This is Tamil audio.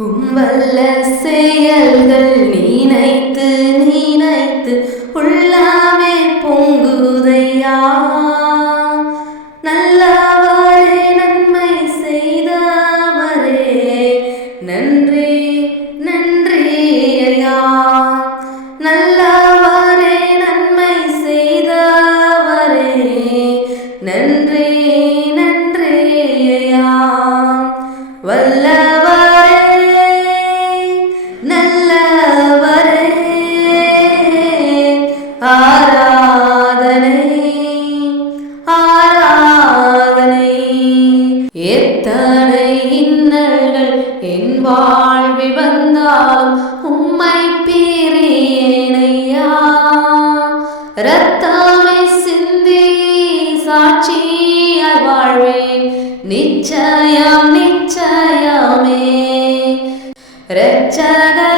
வல்ல செயல்கள் நினைத்து நினைத்து உள்ளாமே பொங்குதையா. நல்லவரே நன்மை செய்தவரே நன்றி நன்றி ஐயா. நல்லவரே நன்மை செய்தவரே நன்றி நன்றி ஐயா. வல்லவரே நல்லவரே ஆராதனை ஆராதனை. எத்தனை இன்னல்கள் என் வாழ்வில் வந்தாலும் உம்மை பிரியேனையா. இரத்தமை சிந்தி சாட்சியாய் வாழ்வேன் நிச்சயம் நிச்சயமே. இரட்சகர்